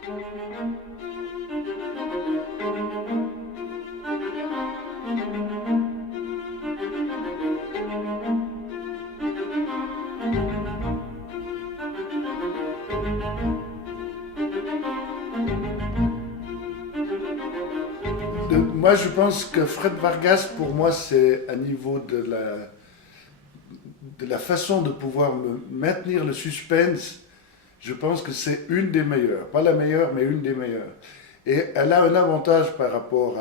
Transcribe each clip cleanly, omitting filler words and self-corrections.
Moi, je pense que Fred Vargas, pour moi, c'est à niveau de la façon de pouvoir maintenir le suspense. Je pense que c'est une des meilleures. Pas la meilleure, mais une des meilleures. Et elle a un avantage par rapport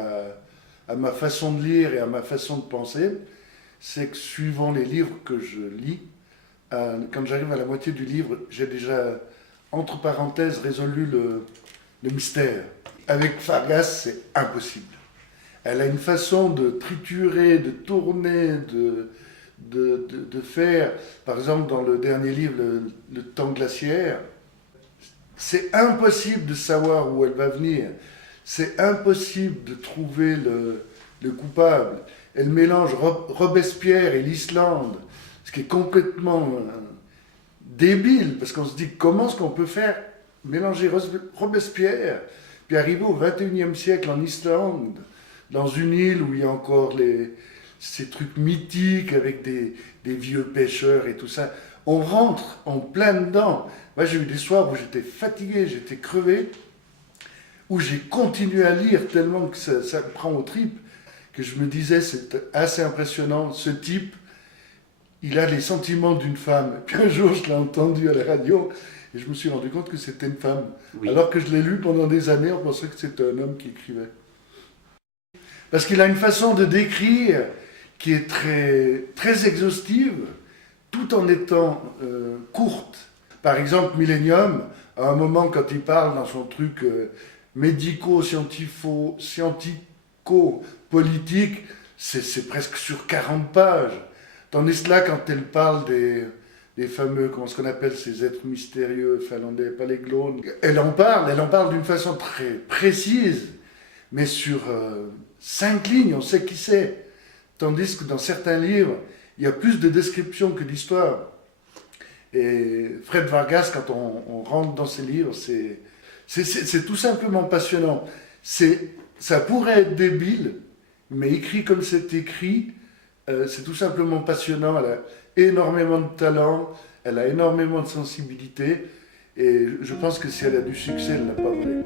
à ma façon de lire et à ma façon de penser, c'est que suivant les livres que je lis, quand j'arrive à la moitié du livre, j'ai déjà, entre parenthèses, résolu le mystère. Avec Vargas, c'est impossible. Elle a une façon de triturer, de tourner, de faire. Par exemple, dans le dernier livre, le temps glaciaire, c'est impossible de savoir où elle va venir. C'est impossible de trouver le coupable. Elle mélange Robespierre et l'Islande, ce qui est complètement débile, parce qu'on se dit comment est-ce qu'on peut faire mélanger Robespierre, puis arriver au 21e siècle en Islande, dans une île où il y a encore ces trucs mythiques avec des vieux pêcheurs et tout ça. On rentre en plein dedans. Moi, j'ai eu des soirs où j'étais fatigué, j'étais crevé, où j'ai continué à lire tellement que ça me prend aux tripes, que je me disais, c'est assez impressionnant, ce type, il a les sentiments d'une femme. Puis un jour, je l'ai entendu à la radio, et je me suis rendu compte que c'était une femme. Oui. Alors que je l'ai lu pendant des années, on pensait que c'était un homme qui écrivait. Parce qu'il a une façon de décrire qui est très, très exhaustive, tout en étant courte. Par exemple, Millennium, à un moment, quand il parle dans son truc médico-scientifico-politique, c'est presque sur 40 pages. Tandis que là, quand elle parle des fameux, comment est-ce qu'on appelle ces êtres mystérieux finlandais, pas les glones, elle en parle d'une façon très précise, mais sur 5 lignes, on sait qui c'est. Tandis que dans certains livres, il y a plus de descriptions que d'histoire. Et Fred Vargas, quand on rentre dans ses livres, c'est tout simplement passionnant. Ça pourrait être débile, mais écrit comme c'est écrit, c'est tout simplement passionnant. Elle a énormément de talent, elle a énormément de sensibilité, et je pense que si elle a du succès, elle ne l'a pas volé.